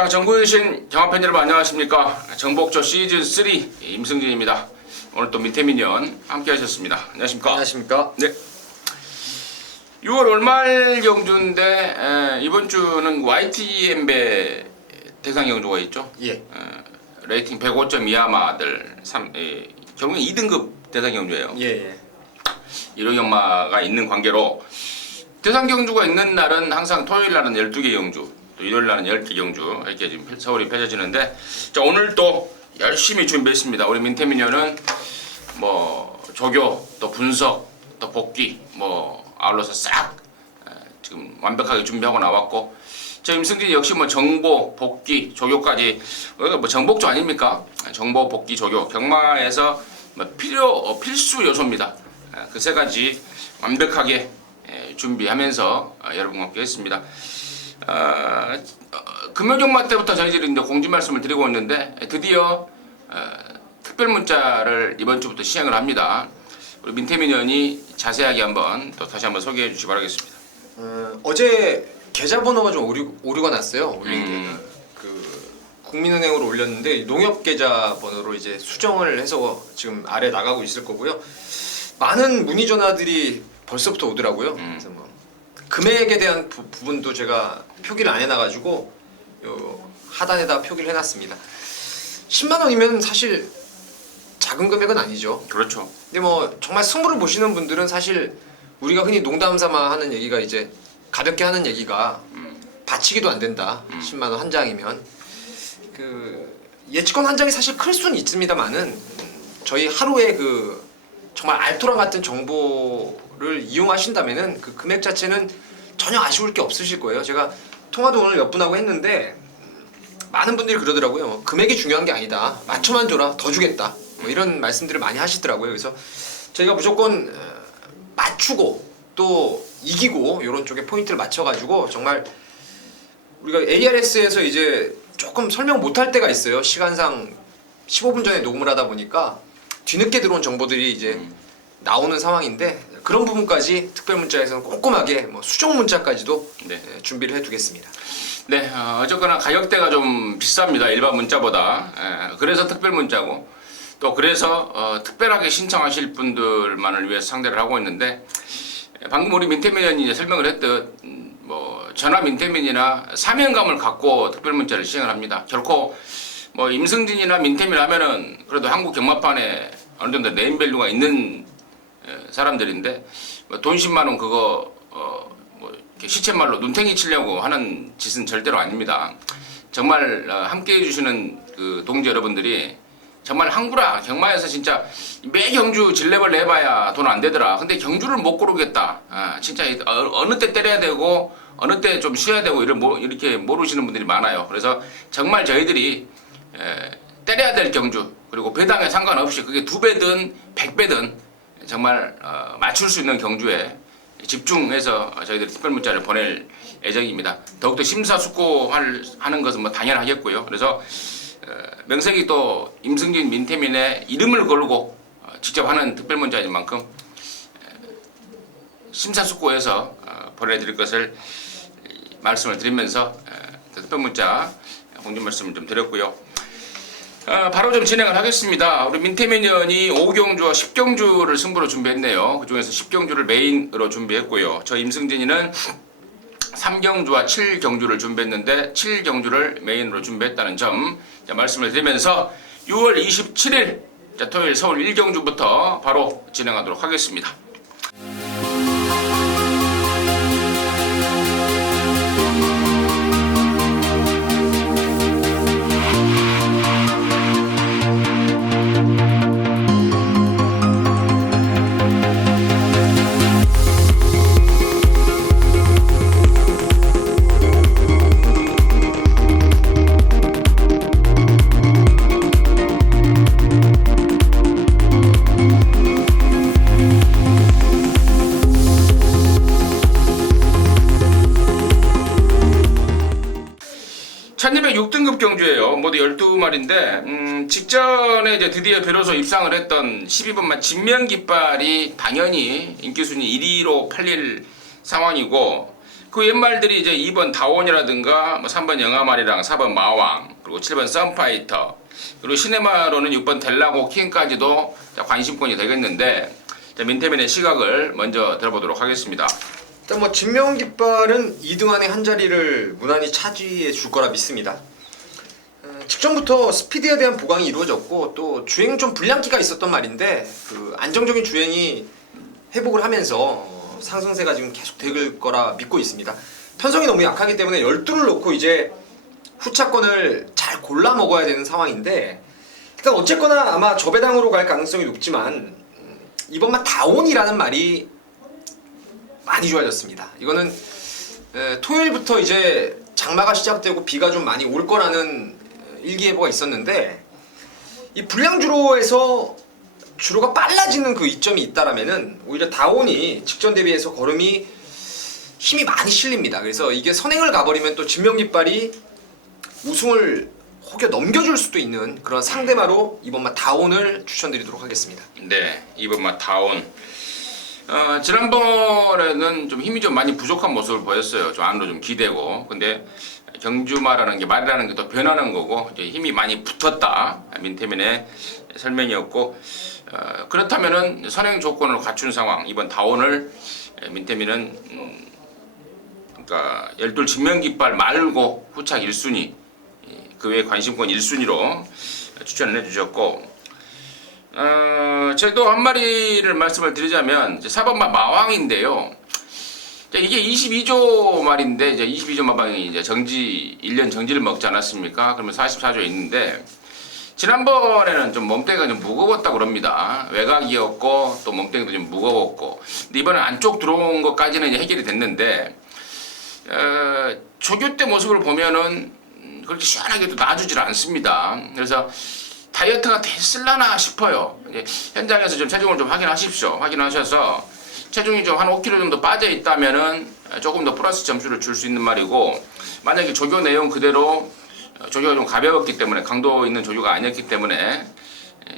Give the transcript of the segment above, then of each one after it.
자, 전국에 계신 경합팬 여러분 안녕하십니까. 정복조 시즌3 임승진입니다. 오늘 또 민태민연 함께 하셨습니다. 안녕하십니까. 안녕하십니까. 네. 6월 월말 경주인데 이번 주는 YTM배 대상 경주가 있죠. 예. 레이팅 105점 이하마들 결국엔 2등급 대상 경주예요. 예. 1호 경마가 있는 관계로 대상 경주가 있는 날은 항상 토요일 날은 12개 경주, 또 일요일 날은 10개 경주 이렇게 지금 서울이 펼쳐지는데, 자, 오늘 또 열심히 준비했습니다. 우리 민태민연은 뭐 조교, 또 분석, 또 복귀, 뭐 아울러서 싹 지금 완벽하게 준비하고 나왔고, 저 임승진 역시 뭐 정보, 복귀, 조교까지 뭐 정복조 아닙니까? 정보, 복귀, 조교 경마에서 뭐 필수 요소입니다. 그 세 가지 완벽하게 준비하면서 여러분과 함께 했습니다. 금요경마 때부터 저희들이 이제 공지 말씀을 드리고 있는데 드디어 특별 문자를 이번 주부터 시행을 합니다. 우리 민태민연이 자세하게 한번 또 다시 한번 소개해 주시기 바라겠습니다. 어제 계좌번호가 좀 오류가 났어요. 올린 게 국민은행으로 올렸는데 농협 계좌번호로 이제 수정을 해서 지금 아래 나가고 있을 거고요. 많은 문의 전화들이 벌써부터 오더라고요. 그래서 뭐 금액에 대한 부분도 제가 표기를 안 해놔가지고 요 하단에다 표기를 해놨습니다. 10만 원이면 사실 작은 금액은 아니죠. 그렇죠. 근데 뭐 정말 승부를 보시는 분들은 사실 우리가 흔히 농담 삼아 하는 얘기가 이제 가볍게 하는 얘기가 받치기도 안 된다. 10만 원 한 장이면 그 예측권 한 장이 사실 클 수는 있습니다만은 저희 하루에 그 정말 알토란 같은 정보를 이용하신다면은 그 금액 자체는 전혀 아쉬울 게 없으실 거예요. 제가 통화도 오늘 몇 분하고 했는데 많은 분들이 그러더라고요. 뭐 금액이 중요한 게 아니다. 맞춰만 줘라. 더 주겠다. 뭐 이런 말씀들을 많이 하시더라고요. 그래서 저희가 무조건 맞추고 또 이기고 이런 쪽에 포인트를 맞춰가지고 정말 우리가 ARS에서 이제 조금 설명 못할 때가 있어요. 시간상 15분 전에 녹음을 하다 보니까 뒤늦게 들어온 정보들이 이제 나오는 상황인데 그런 부분까지 특별 문자에서는 꼼꼼하게 뭐 수정 문자까지도 준비를 해두겠습니다. 네, 어쨌거나 가격대가 좀 비쌉니다. 일반 문자보다. 그래서 특별 문자고, 또 그래서 특별하게 신청하실 분들만을 위해서 상대를 하고 있는데, 방금 우리 민태민연이 이제 설명을 했듯 뭐 전화 민태민이나 사명감을 갖고 특별 문자를 시행을 합니다. 결코 뭐 임승진이나 민태민 하면은 그래도 한국 경마판에 어느 정도 네임밸류가 있는 사람들인데 뭐 돈 10만 원 그거 뭐 이렇게 시쳇말로 눈탱이 치려고 하는 짓은 절대로 아닙니다. 정말 함께 해주시는 그 동지 여러분들이 정말 항구라 경마에서 진짜 매 경주 진랩을 내봐야 돈 안 되더라. 근데 경주를 못 고르겠다. 진짜 어느 때 때려야 되고 어느 때 좀 쉬어야 되고 이렇게 모르시는 분들이 많아요. 그래서 정말 저희들이 때려야 될 경주, 그리고 배당에 상관없이 그게 2배든 100배든 정말 맞출 수 있는 경주에 집중해서 저희들이 특별 문자를 보낼 예정입니다. 더욱더 심사숙고하는 것은 뭐 당연하겠고요. 그래서 명색이 또 임승진 민태민의 이름을 걸고 직접 하는 특별 문자인 만큼 심사숙고해서 보내드릴 것을 말씀을 드리면서 특별 문자 공지 말씀을 좀 드렸고요. 바로 좀 진행을 하겠습니다. 우리 민태민연이 5경주와 10경주를 승부로 준비했네요. 그 중에서 10경주를 메인으로 준비했고요. 저 임승진이는 3경주와 7경주를 준비했는데 7경주를 메인으로 준비했다는 점 말씀을 드리면서 6월 27일 토요일 서울 1경주부터 바로 진행하도록 하겠습니다. 천리백 6등급 경주예요. 모두 12마리인데 직전에 이제 드디어 비로소 입상을 했던 12번만 진명깃발이 당연히 인기순위 1위로 팔릴 상황이고, 그 옛말들이 이제 2번 다온이라든가 뭐 3번 영아말이랑 4번 마왕 그리고 7번 썬파이터 그리고 시네마로는 6번 델라고 킹까지도 관심권이 되겠는데 민태민의 시각을 먼저 들어보도록 하겠습니다. 일단 뭐 진명깃발은 2등 안에 한 자리를 무난히 차지해 줄 거라 믿습니다. 직전부터 스피드에 대한 보강이 이루어졌고 또 주행 좀 불량기가 있었던 말인데 그 안정적인 주행이 회복을 하면서 상승세가 지금 계속 될 거라 믿고 있습니다. 편성이 너무 약하기 때문에 12를 놓고 이제 후차권을 잘 골라 먹어야 되는 상황인데 일단 어쨌거나 아마 저배당으로 갈 가능성이 높지만 이번만 다온이라는 말이 많이 좋아졌습니다. 이거는 토요일부터 이제 장마가 시작되고 비가 좀 많이 올 거라는 일기예보가 있었는데 이 불량주로에서 주로가 빨라지는 그 이점이 있다라면은 오히려 다온이 직전 대비해서 걸음이 힘이 많이 실립니다. 그래서 이게 선행을 가버리면 또 진명깃발이 우승을 혹여 넘겨줄 수도 있는 그런 상대마로 이번만 다온을 추천드리도록 하겠습니다. 네, 이번만 다온. 지난번에는 좀 힘이 좀 많이 부족한 모습을 보였어요. 좀 안으로 좀 기대고. 근데 경주마라는 게 말이라는 게 또 변하는 거고 이제 힘이 많이 붙었다. 민태민의 설명이었고 그렇다면은 선행 조건을 갖춘 상황 이번 다온을 민태민은 그러니까 열둘 진명깃발 말고 후착 1순위 그 외 관심권 1순위로 추천을 해주셨고 제가 한 마리를 말씀을 드리자면 이제 4번마 마왕인데요. 이게 22조 말인데 이제 22조 마방이 이제 정지 1년 정지를 먹지 않았습니까? 그러면 44조 있는데 지난번에는 좀 몸뚱이가 좀 무거웠다고 그럽니다. 외곽이었고 또 몸뚱이도 좀 무거웠고 근데 이번에 안쪽 들어온 것까지는 이제 해결이 됐는데 조교 때 모습을 보면은 그렇게 시원하게도 놔주질 않습니다. 그래서 다이어트가 됐을라나 싶어요. 이제 현장에서 좀 체중을 좀 확인하십시오. 확인하셔서 체중이 좀 한 5kg 정도 빠져 있다면은 조금 더 플러스 점수를 줄 수 있는 말이고 만약에 조교 내용 그대로 조교가 좀 가벼웠기 때문에 강도 있는 조교가 아니었기 때문에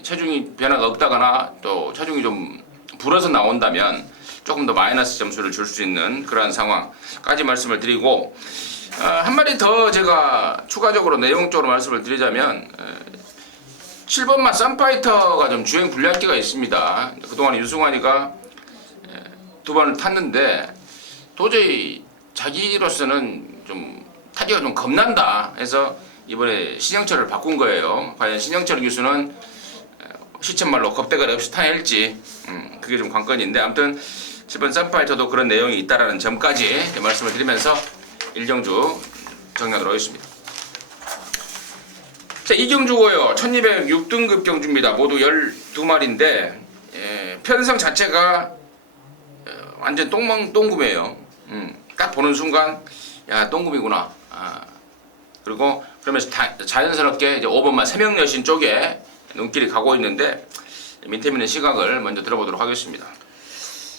체중이 변화가 없다거나 또 체중이 좀 불어서 나온다면 조금 더 마이너스 점수를 줄 수 있는 그러한 상황까지 말씀을 드리고 한 마리 더 제가 추가적으로 내용적으로 말씀을 드리자면 7번마 썬파이터가 좀 주행 불량기가 있습니다. 그동안 유승환이가 2번을 탔는데 도저히 자기로서는 좀 타기가 좀 겁난다 해서 이번에 신영철을 바꾼 거예요. 과연 신영철 교수는 시쳇말로 겁대가리 없이 타낼지 그게 좀 관건인데 아무튼 7번 썬파이터도 그런 내용이 있다라는 점까지 말씀을 드리면서 일경주 정리하도록 하겠습니다. 자, 이경주고요. 1206등급 경주입니다. 모두 12마리인데 편성 자체가 완전 똥구매예요. 딱 보는 순간 야 똥구미구나. 그리고 그러면서 자연스럽게 이제 5번만 세명여신 쪽에 눈길이 가고 있는데 민태민의 시각을 먼저 들어보도록 하겠습니다.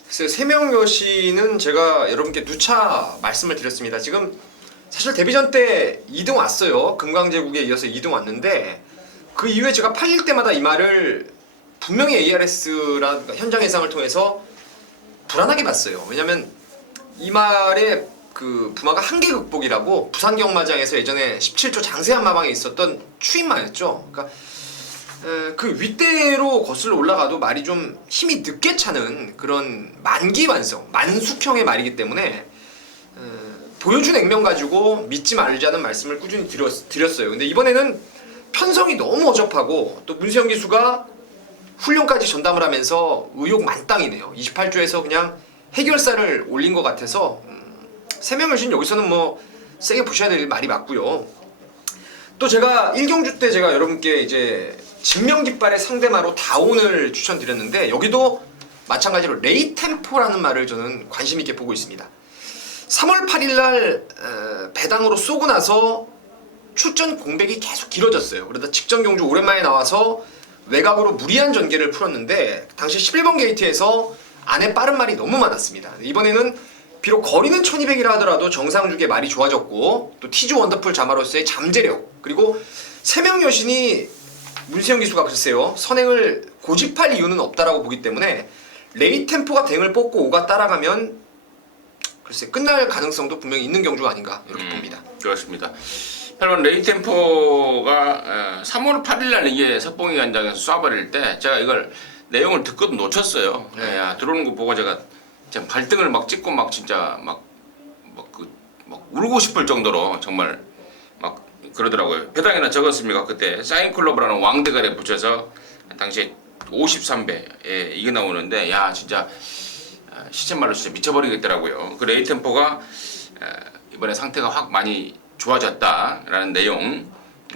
그래서 세명여신은 제가 여러분께 누차 말씀을 드렸습니다. 지금 사실 데뷔전 때 2등 왔어요. 금강제국에 이어서 2등 왔는데 그 이후에 제가 팔릴 때마다 이 말을 분명히 ARS라 현장 예상을 통해서 불안하게 봤어요. 왜냐면 이 말의 그 부마가 한계 극복이라고 부산 경마장에서 예전에 17조 장세한 마방에 있었던 추임마였죠. 그러니까 그 윗대로 거슬러 올라가도 말이 좀 힘이 늦게 차는 그런 만기 완성, 만숙형의 말이기 때문에 보여준 액면 가지고 믿지 말자는 말씀을 꾸준히 드렸어요. 근데 이번에는 편성이 너무 어접하고 또 문세영 기수가 훈련까지 전담을 하면서 의욕 만땅이네요. 28조에서 그냥 해결사를 올린 것 같아서 세명여신 여기서는 뭐 세게 보셔야 될 말이 맞고요. 또 제가 1경주 때 제가 여러분께 이제 진명깃발의 상대마로 다온을 추천드렸는데 여기도 마찬가지로 레이템포라는 말을 저는 관심 있게 보고 있습니다. 3월 8일날 배당으로 쏘고 나서 출전 공백이 계속 길어졌어요. 그러다 직전 경주 오랜만에 나와서 외곽으로 무리한 전개를 풀었는데 당시 11번 게이트에서 안에 빠른 말이 너무 많았습니다. 이번에는 비록 거리는 1200이라 하더라도 정상주의 말이 좋아졌고 또 티즈 원더풀 자마로서의 잠재력 그리고 세명여신이 문세영 기수가 글쎄요 선행을 고집할 이유는 없다라고 보기 때문에 레이템포가 댕을 뽑고 5가 따라가면 글쎄 끝날 가능성도 분명히 있는 경주가 아닌가 이렇게 봅니다. 그렇습니다. 8번 레이템포가 3월 8일 날 이게 석봉이 관장에서 쏴버릴 때 제가 이걸 내용을 듣고도 놓쳤어요. 네. 야, 들어오는 거 보고 제가 발등을 막 찍고 막 진짜 막 울고 싶을 정도로 정말 막 그러더라고요. 배당이나 적었습니까? 그때 사인클럽이라는 왕대가리에 붙여서 당시에 53배에 이게 나오는데 야 진짜 시쳇말로 진짜 미쳐버리겠더라고요. 그 레이템포가 이번에 상태가 확 많이 좋아졌다라는 내용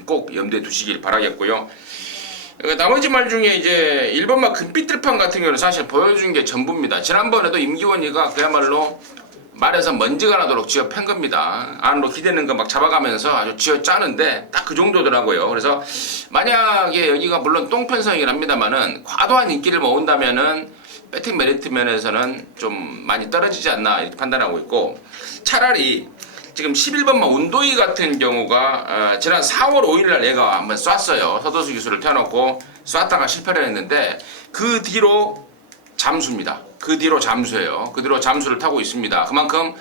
꼭 염두에 두시길 바라겠고요. 나머지 말 중에 이제 1번마 금빛들판 같은 경우는 사실 보여준 게 전부입니다. 지난번에도 임기원이가 그야말로 말에서 먼지가 나도록 쥐어 팬 겁니다. 안으로 기대는 거 막 잡아가면서 아주 쥐어 짜는데 딱 그 정도더라고요. 그래서 만약에 여기가 물론 똥편성이긴 합니다만은 과도한 인기를 모은다면은 배팅 메리트 면에서는 좀 많이 떨어지지 않나 이렇게 판단하고 있고 차라리 지금 11번만 운도희 같은 경우가 지난 4월 5일날 얘가 한번 쐈어요. 서도수 기술을 펴놓고 쐈다가 실패를 했는데 그 뒤로 잠수입니다. 그 뒤로 잠수해요. 그 뒤로 잠수를 타고 있습니다. 그만큼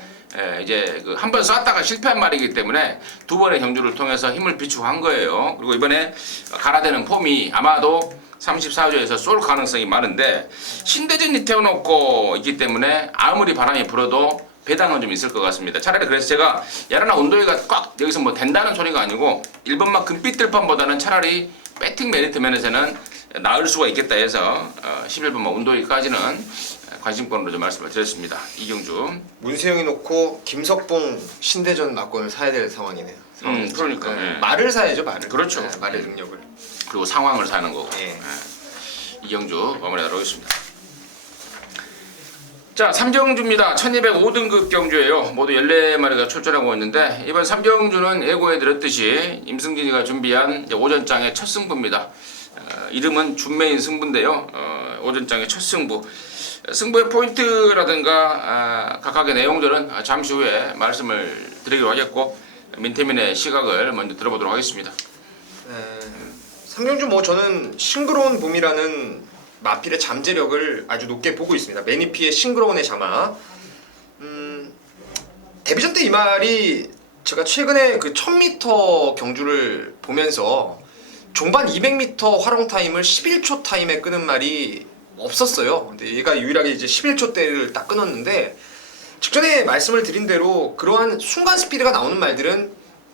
이제 한 번 쐈다가 실패한 말이기 때문에 두 번의 경주를 통해서 힘을 비축한 거예요. 그리고 이번에 갈아대는 폼이 아마도 34조에서 쏠 가능성이 많은데 신대진이 태워놓고 있기 때문에 아무리 바람이 불어도 배당은 좀 있을 것 같습니다. 차라리 그래서 제가 야라나 운도희가 꽉 여기서 뭐 된다는 소리가 아니고 1번만 금빛들판보다는 차라리 배팅 메리트 면에서는 나을 수가 있겠다 해서 11번만 운도희까지는 관심권으로 좀 말씀을 드렸습니다. 이경주. 문세영이 놓고 김석봉 신대전 막권을 사야 될 상황이네요. 그러니까. 네. 네. 말을 사야죠, 말을. 그렇죠. 네, 말의 능력을. 그리고 상황을 사는 거고. 네. 이경주 마무리하도록 하겠습니다. 자, 3경주입니다. 1205등급 경주예요. 모두 14마리가 출전하고 있는데 이번 3경주는 예고해 드렸듯이 임승진이가 준비한 오전장의 첫 승부입니다. 이름은 준메인 승부인데요. 오전장의 첫 승부. 승부의 포인트라든가 각각의 내용들은 잠시 후에 말씀을 드리기로 하겠고 민태민의 시각을 먼저 들어보도록 하겠습니다. 상경주 뭐 저는 싱그러운 봄이라는 마필의 잠재력을 아주 높게 보고 있습니다. 매니피의 싱그러운의 자마. 데뷔전 때 이 말이 제가 최근에 그 1000m 경주를 보면서 종반 200m 활용 타임을 11초 타임에 끄는 말이 없었어요. 근데 얘가 유일하게 이제 11초대를 딱 끊었는데 직전에 말씀을 드린 대로 그러한 순간 스피드가 나오는 말들은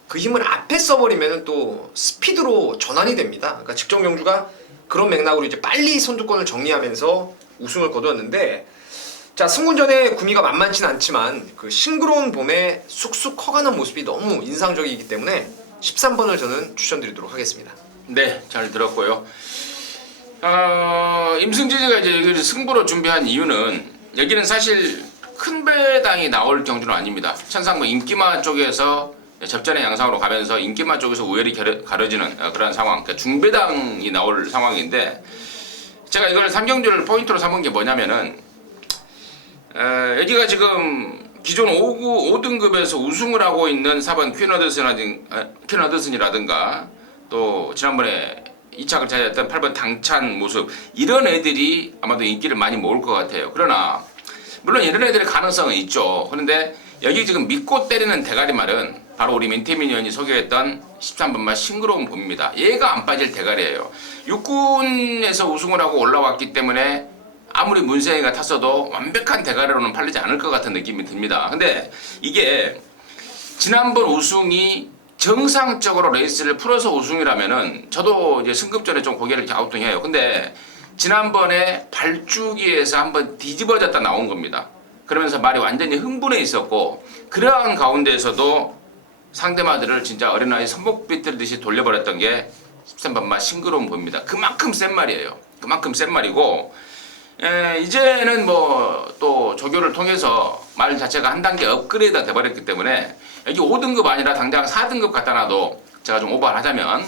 그 힘을 앞에 써버리면 또 스피드로 전환이 됩니다. 그러니까 직전 경주가 그런 맥락으로 이제 빨리 선두권을 정리하면서 우승을 거두었는데 자 승군전의 구미가 만만치는 않지만 그 싱그러운 봄에 쑥쑥 커가는 모습이 너무 인상적이기 때문에 13번을 저는 추천드리도록 하겠습니다. 네, 잘 들었고요. 임승진이가 이제 여기 승부로 준비한 이유는 여기는 사실 큰 배당이 나올 경주는 아닙니다. 천상무 인기마 쪽에서 접전의 양상으로 가면서 인기마 쪽에서 우열이 가려지는 그런 상황, 그러니까 중배당이 나올 상황인데 제가 이걸 3경주를 포인트로 삼은 게 뭐냐면은 여기가 지금 기존 5등급에서 우승을 하고 있는 4번 퀸어드슨이라든가 또 지난번에 2착을 차지했던 8번 당찬 모습 이런 애들이 아마도 인기를 많이 모을 것 같아요. 그러나 물론 이런 애들의 가능성은 있죠. 그런데 여기 지금 믿고 때리는 대가리 말은 바로 우리 민태민 의원이 소개했던 13번만 싱그러운 봄입니다. 얘가 안 빠질 대가리예요. 육군에서 우승을 하고 올라왔기 때문에 아무리 문세영이가 탔어도 완벽한 대가리로는 팔리지 않을 것 같은 느낌이 듭니다. 근데 이게 지난번 우승이 정상적으로 레이스를 풀어서 우승이라면은 저도 이제 승급전에 좀 고개를 갸우뚱해요. 근데 지난번에 발주기에서 한번 뒤집어졌다 나온 겁니다. 그러면서 말이 완전히 흥분해 있었고 그러한 가운데에서도 상대마들을 진짜 어린아이 손목 비틀듯이 돌려버렸던 게 13번만 싱그러운 봅니다. 그만큼 센 말이에요. 그만큼 센 말이고 이제는 뭐 또 조교를 통해서 말 자체가 한 단계 업그레이드가 돼버렸기 때문에 여기 5등급 아니라 당장 4등급 갖다 놔도 제가 좀 오버를 하자면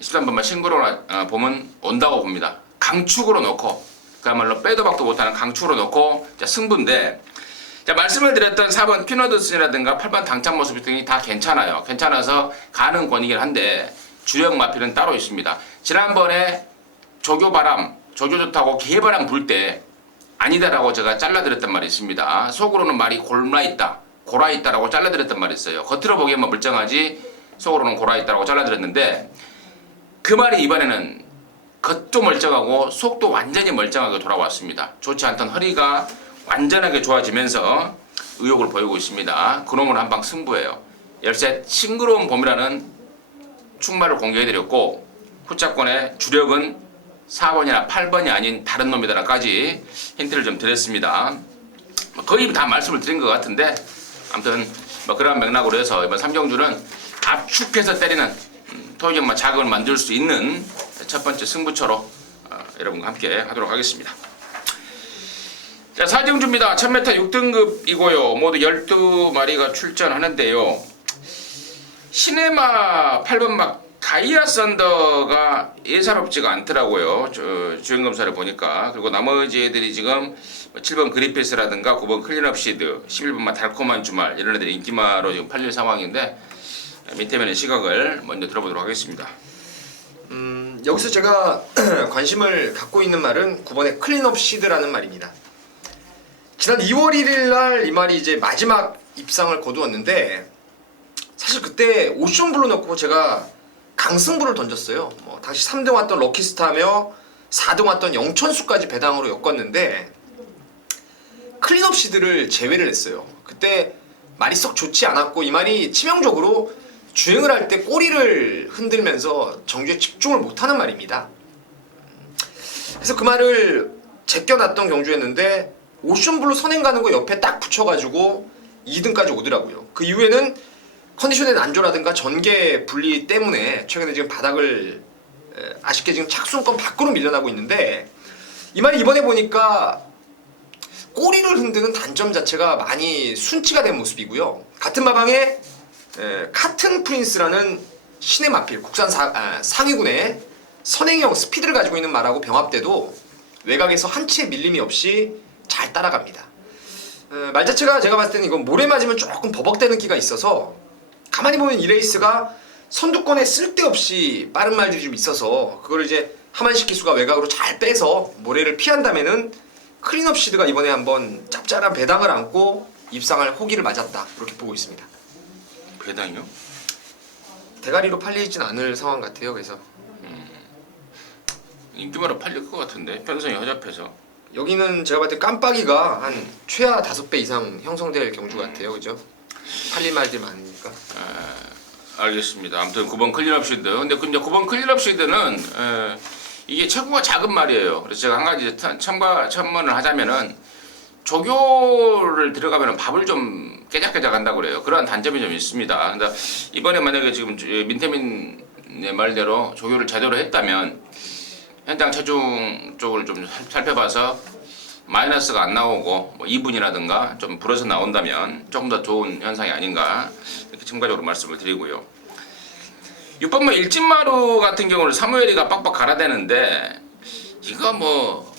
13번만 싱그러운 봄은 온다고 봅니다. 강축으로 놓고 그야말로 빼도 박도 못하는 강축으로 놓고 자, 승부인데 자, 말씀을 드렸던 4번 퀸어드슨이라든가 8번 당찬 모습 등이 다 괜찮아요. 괜찮아서 가는 권이긴 한데 주력 마필은 따로 있습니다. 지난번에 조교 좋다고 개바람 불 때 아니다라고 제가 잘라드렸단 말이 있습니다. 속으로는 말이 골아 있다라고 잘라드렸단 말이 있어요. 겉으로 보기에만 멀쩡하지 속으로는 골아 있다라고 잘라드렸는데 그 말이 이번에는 겉도 멀쩡하고 속도 완전히 멀쩡하게 돌아왔습니다. 좋지 않던 허리가 완전하게 좋아지면서 의욕을 보이고 있습니다. 그놈을 한방 승부해요. 열세 싱그러운 봄이라는 축마를 공개해드렸고 후차권의 주력은 4번이나 8번이 아닌 다른 놈이다라까지 힌트를 좀 드렸습니다. 거의 다 말씀을 드린 것 같은데 아무튼 그런 맥락으로 해서 이번 3경주는 압축해서 때리는 토익 자극을 만들 수 있는 첫 번째 승부처로 여러분과 함께 하도록 하겠습니다. 자, 4경주입니다. 1000m 6등급이고요. 모두 12마리가 출전하는데요. 시네마 8번 막 가이아 썬더가 예사롭지가 않더라고요. 주행검사를 보니까. 그리고 나머지 애들이 지금 7번 그리피스라든가 9번 클린업 시드, 11번만 달콤한 주말 이런 애들이 인기마로 지금 팔릴 상황인데 민태면의 시각을 먼저 들어보도록 하겠습니다. 여기서 제가 관심을 갖고 있는 말은 9번의 클린업 시드라는 말입니다. 지난 2월 1일 날 이 말이 이제 마지막 입상을 거두었는데 사실 그때 오션블루 넣고 제가 강승부를 던졌어요. 당시 3등 왔던 럭키스타며 4등 왔던 영천수까지 배당으로 엮었는데 클린업 시드를 제외를 했어요. 그때 말이 썩 좋지 않았고 이 말이 치명적으로 주행을 할 때 꼬리를 흔들면서 정주에 집중을 못하는 말입니다. 그래서 그 말을 제껴놨던 경주였는데 오션블루 선행 가는 거 옆에 딱 붙여가지고 2등까지 오더라고요. 그 이후에는 컨디션의 난조라든가 전개 분리 때문에 최근에 지금 바닥을 아쉽게 지금 착순권 밖으로 밀려나고 있는데 이 말이 이번에 보니까 꼬리를 흔드는 단점 자체가 많이 순치가 된 모습이고요. 같은 마방에 카튼 프린스라는 신의 마필 국산 상위군의 선행형 스피드를 가지고 있는 말하고 병합돼도 외곽에서 한 치의 밀림이 없이 잘 따라갑니다. 말 자체가 제가 봤을 때는 이건 모래 맞으면 조금 버벅대는 기가 있어서 가만히 보면 이 레이스가 선두권에 쓸데없이 빠른 말들이 좀 있어서 그걸 이제 하만시 기수가 외곽으로 잘 빼서 모래를 피한다면은 클린업 시드가 이번에 한번 짭짤한 배당을 안고 입상할 호기를 맞았다 이렇게 보고 있습니다. 배당이요? 대가리로 팔리진 않을 상황 같아요. 그래서 인기마로 팔릴 것 같은데 편성이 허접해서 여기는 제가 봤을 때 깜빡이가 한 최하 5배 이상 형성될 경주 같아요. 그죠? 팔릴 말들 많으니까. 알겠습니다. 아무튼 9번 클린업 시드. 근데 이제 9번 클린업 시드는 이게 체구가 작은 말이에요. 그래서 제가 한 가지 첨언을 하자면은 조교를 들어가면 밥을 좀 깨작깨작 한다고 그래요. 그러한 단점이 좀 있습니다. 근데 이번에 만약에 지금 민태민의 말대로 조교를 제대로 했다면 현장 체중 쪽을 좀 살펴봐서 마이너스가 안 나오고 2분이라든가 좀 불어서 나온다면 조금 더 좋은 현상이 아닌가 이렇게 첨가적으로 말씀을 드리고요. 6번만 일진마루 같은 경우는 사무엘이가 빡빡 갈아대는데 이거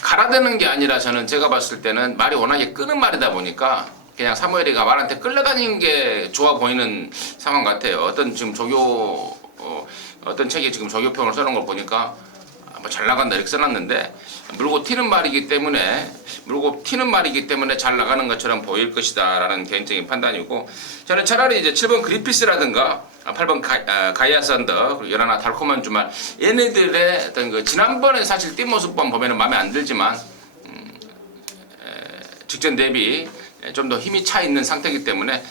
갈아대는 게 아니라 저는 제가 봤을 때는 말이 워낙에 끄는 말이다 보니까 그냥 사무엘이가 말한테 끌려다니는 게 좋아 보이는 상황 같아요. 어떤 지금 어떤 책이 지금 조교평을 써놓은 걸 보니까 잘 나간다 이렇게 써놨는데 물고 튀는 말이기 때문에 잘 나가는 것처럼 보일 것이다 라는 개인적인 판단이고 저는 차라리 이제 7번 그리피스라든가 8번 가이아 썬더 그리고 11 달콤한 주말 얘네들의 어떤 그 지난번에 사실 뛴 모습만 보면은 마음에 안 들지만 직전 대비 좀 더 힘이 차 있는 상태이기 때문에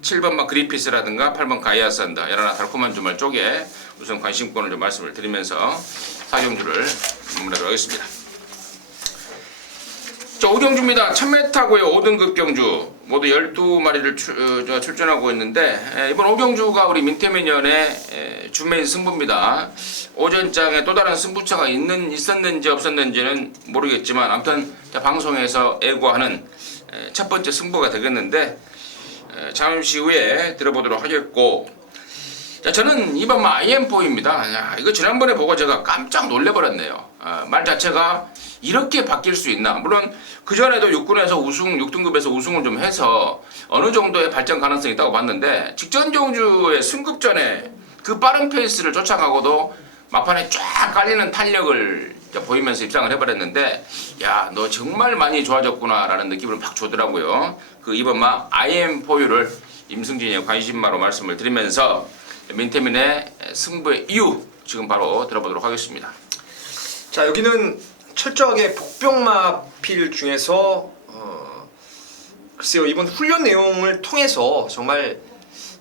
7번만 그리피스라든가 8번 가이아 썬더 11 달콤한 주말 쪽에 우선 관심권을 좀 말씀을 드리면서 4경주를 마무리하도록 하겠습니다. 자, 5경주입니다. 1000m고요. 5등급 경주 모두 12마리를 출전하고 있는데 이번 5경주가 우리 민태민연의 주메인 승부입니다. 오전장에 또 다른 승부처가 있었는지 없었는지는 모르겠지만 아무튼 방송에서 예고하는 첫 번째 승부가 되겠는데 잠시 후에 들어보도록 하겠고 자, 저는 이번 IM4입니다. 이거 지난번에 보고 제가 깜짝 놀래버렸네요. 말 자체가 이렇게 바뀔 수 있나. 물론 그전에도 6군에서 6등급에서 우승을 좀 해서 어느 정도의 발전 가능성이 있다고 봤는데 직전 경주의 승급전에 그 빠른 페이스를 쫓아가고도 막판에 쫙 깔리는 탄력을 보이면서 입상을 해버렸는데 야 너 정말 많이 좋아졌구나라는 느낌을 팍 주더라고요. 그 이번 마 I am for you를 임승진의 관심마로 말씀을 드리면서 민태민의 승부의 이유 지금 바로 들어보도록 하겠습니다. 자, 여기는 철저하게 복병마필 중에서 글쎄요, 이번 훈련 내용을 통해서 정말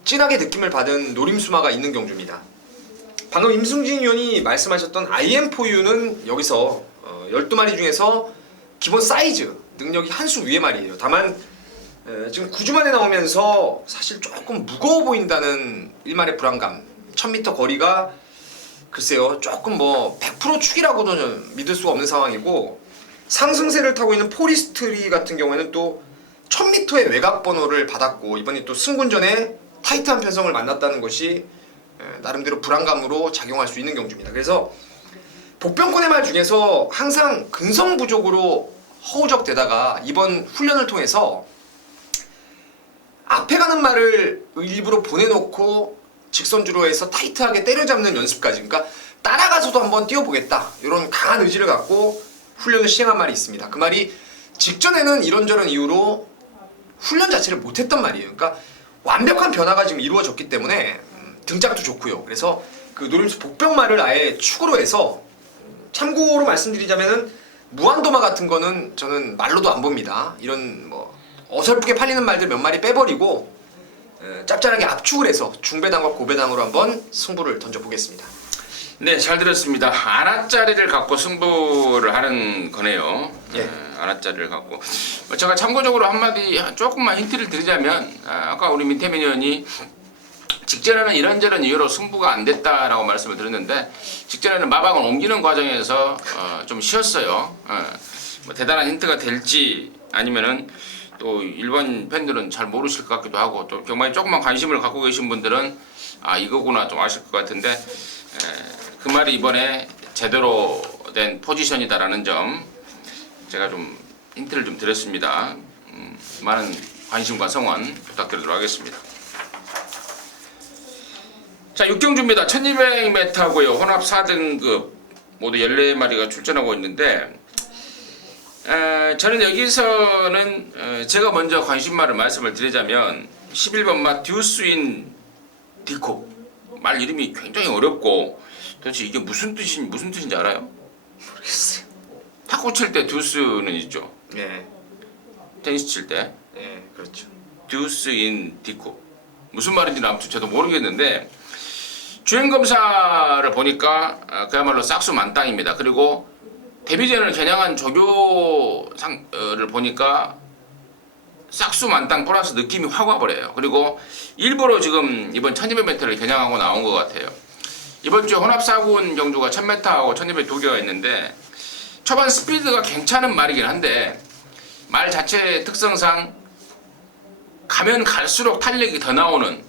진하게 느낌을 받은 노림수마가 있는 경주입니다. 방금 임승진 위원이 말씀하셨던 IM4U는 여기서 12마리 중에서 기본 사이즈, 능력이 한 수 위의 말이에요. 다만 지금 9주 만에 나오면서 사실 조금 무거워 보인다는 일말의 불안감, 1000m 거리가 글쎄요, 조금 뭐 100% 축이라고는 믿을 수가 없는 상황이고, 상승세를 타고 있는 포리스트리 같은 경우에는 또 1000m의 외곽 번호를 받았고, 이번에 또 승군전에 타이트한 편성을 만났다는 것이 나름대로 불안감으로 작용할 수 있는 경주입니다. 그래서 복병권의 말 중에서 항상 근성 부족으로 허우적대다가 이번 훈련을 통해서 앞에 가는 말을 일부러 보내놓고 직선주로 해서 타이트하게 때려잡는 연습까지, 그러니까 따라가서도 한번 뛰어보겠다, 이런 강한 의지를 갖고 훈련을 시행한 말이 있습니다. 그 말이 직전에는 이런저런 이유로 훈련 자체를 못했단 말이에요. 그러니까 완벽한 변화가 지금 이루어졌기 때문에 등짝도 좋고요. 그래서 그 노림수 복병말을 아예 축으로 해서, 참고로 말씀드리자면은 무한도마 같은 거는 저는 말로도 안 봅니다. 이런 뭐 어설프게 팔리는 말들 몇 마리 빼버리고 짭짤하게 압축을 해서 중배당과 고배당으로 한번 승부를 던져보겠습니다. 네, 잘 들었습니다. 안아짜리를 갖고 승부를 하는 거네요. 예. 안아짜리를 갖고. 제가 참고적으로 한마디 조금만 힌트를 드리자면, 아까 우리 민태민 의원이 직전에는 이런저런 이유로 승부가 안 됐다라고 말씀을 드렸는데, 직전에는 마방을 옮기는 과정에서 좀 쉬었어요. 뭐 대단한 힌트가 될지 아니면은 또 일반 팬들은 잘 모르실 것 같기도 하고, 또 경마에 조금만 관심을 갖고 계신 분들은 아 이거구나 좀 아실 것 같은데, 그 말이 이번에 제대로 된 포지션이다라는 점 제가 좀 힌트를 좀 드렸습니다. 많은 관심과 성원 부탁드리도록 하겠습니다. 자, 6경주입니다. 1200m고요. 혼합 4등급 모두 14마리가 출전하고 있는데, 저는 여기서는 제가 먼저 관심말을 말씀을 드리자면 11번 마 듀스인 디코, 말 이름이 굉장히 어렵고 도대체 이게 무슨 뜻인지 알아요? 모르겠어요. 탁구 칠 때 듀스는 있죠. 예, 테니스 칠 때 예, 그렇죠. 듀스인 디코, 무슨 말인지는 아무튼 저도 모르겠는데, 주행 검사를 보니까 그야말로 싹수 만땅입니다. 그리고 데뷔전을 겨냥한 조교를 보니까 싹수 만땅 플러스 느낌이 확 와버려요. 그리고 일부러 지금 이번 1200m를 겨냥하고 나온 것 같아요. 이번 주에 혼합 4군 경주가 1000m하고 1200 두 개가 있는데, 초반 스피드가 괜찮은 말이긴 한데 말 자체의 특성상 가면 갈수록 탄력이 더 나오는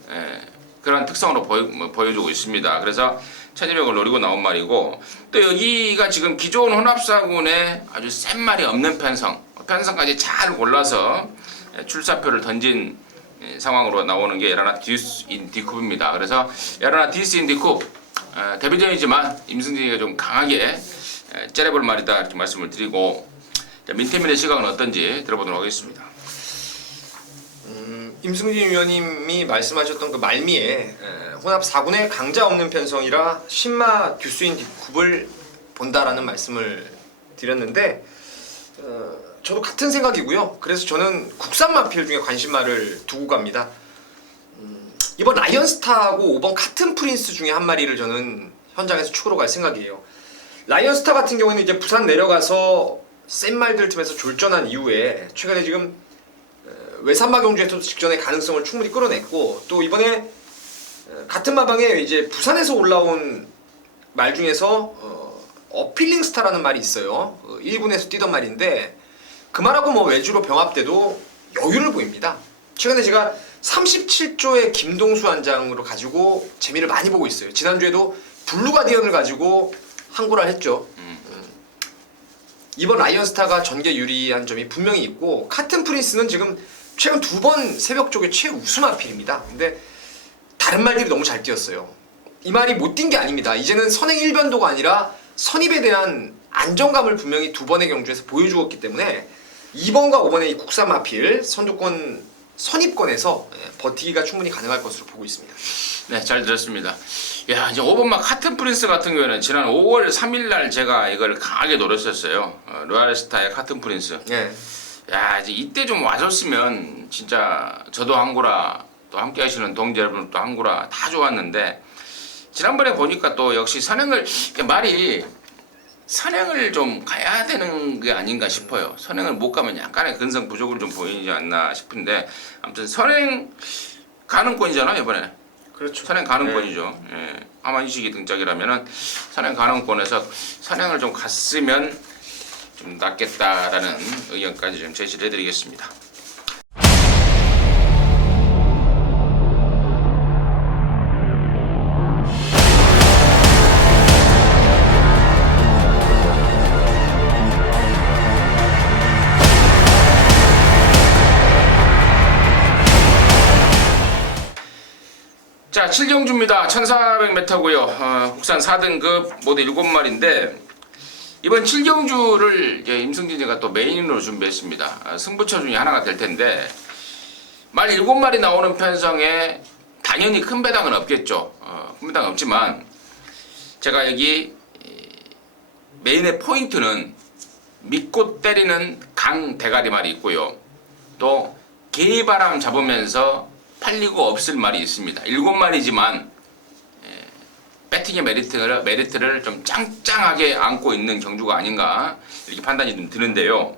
그런 특성으로 보여주고 있습니다. 그래서 1200을 노리고 나온 말이고, 또 여기가 지금 기존 혼합사군에 아주 센 말이 없는 편성까지 잘 골라서 출사표를 던진 상황으로 나오는 게 에라나 디스 인 디쿱입니다. 그래서 에라나 디스 인 디쿱, 데뷔전이지만 임승진이가 좀 강하게 째려볼 말이다 이렇게 말씀을 드리고, 민태민의 시각은 어떤지 들어보도록 하겠습니다. 임승진 위원님이 말씀하셨던 그 말미에 혼합 4군에 강자 없는 편성이라 신마 듀스인 디쿱을 본다라는 말씀을 드렸는데, 저도 같은 생각이고요. 그래서 저는 국산 마필 중에 관심말을 두고 갑니다. 이번 라이언스타하고 5번 카튼 프린스 중에 한 마리를 저는 현장에서 축으로 갈 생각이에요. 라이언스타 같은 경우는 이제 부산 내려가서 센 말들 틈에서 졸전한 이후에 최근에 지금 외산마 경주에서도 직전의 가능성을 충분히 끌어냈고, 또 이번에 같은 마방에 이제 부산에서 올라온 말 중에서 어필링 스타라는 말이 있어요. 1군에서 뛰던 말인데 그 말하고 뭐 외주로 병합돼도 여유를 보입니다. 최근에 제가 37조의 김동수 한장으로 가지고 재미를 많이 보고 있어요. 지난주에도 블루가디언을 가지고 항구를 했죠. 이번 라이언스타가 전개 유리한 점이 분명히 있고, 카튼 프린스는 지금 최근 2번 새벽 쪽에 최우수 마필입니다. 근데 다른 말들이 너무 잘 뛰었어요. 이 말이 못 뛴 게 아닙니다. 이제는 선행 일변도가 아니라 선입에 대한 안정감을 분명히 두 번의 경주에서 보여주었기 때문에 2번과 5번의 이 국산 마필 선두권 선입권에서 버티기가 충분히 가능할 것으로 보고 있습니다. 네, 잘 들었습니다. 야, 이제 5번 막 카튼 프린스 같은 경우에는 지난 5월 3일 날 제가 이걸 강하게 노렸었어요. 로얄스타의 카튼 프린스. 예. 야, 이제 이때 좀 와줬으면 진짜 저도 항구라 또 함께 하시는 동지 여러분 또 항구라 다 좋았는데 지난번에 보니까 또 역시 말이 선행을 좀 가야 되는 게 아닌가 싶어요. 선행을 못 가면 약간의 근성 부족을 좀 보이지 않나 싶은데 아무튼 선행 가능권이잖아요 이번에. 그렇죠. 선행 가능권이죠. 예. 하만이식이 등짝이라면은 선행 가능권에서 선행을 좀 갔으면 좀 낫겠다라는 의견까지 좀 제시를 해드리겠습니다. 자, 7경주입니다. 1400m고요. 국산 4등급 모두 7마리인데 이번 7경주를 임승진이가 또 메인으로 준비했습니다. 승부처 중에 하나가 될 텐데 말 7마리 나오는 편성에 당연히 큰 배당은 없겠죠. 큰 배당은 없지만 제가 여기 메인의 포인트는 믿고 때리는 강 대가리 말이 있고요. 또 개바람 잡으면서 팔리고 없을 말이 있습니다. 7마리지만 배팅의 메리트를 좀 짱짱하게 안고 있는 경주가 아닌가 이렇게 판단이 좀 드는데요.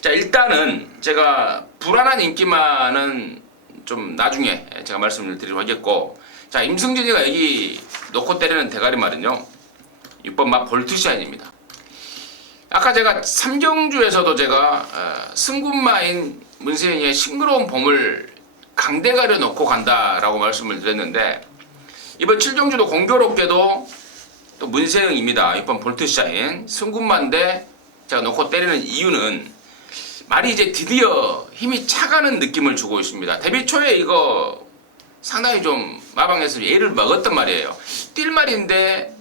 자, 일단은 제가 불안한 인기만은 좀 나중에 제가 말씀을 드리도록 하겠고, 자, 임승진이가 여기 놓고 때리는 대가리 말은요 6번 막 볼트샤인입니다. 아까 제가 3경주에서도 제가 승군마인 문세윤이의 싱그러운 봄을 강대가리 놓고 간다라고 말씀을 드렸는데 이번 7경주도 공교롭게도 또 문세영입니다. 6번 볼트샤인 승군마인데 제가 놓고 때리는 이유는 말이 이제 드디어 힘이 차가는 느낌을 주고 있습니다. 데뷔 초에 이거 상당히 좀 마방에서 예를 먹었단 말이에요. 뛸 말인데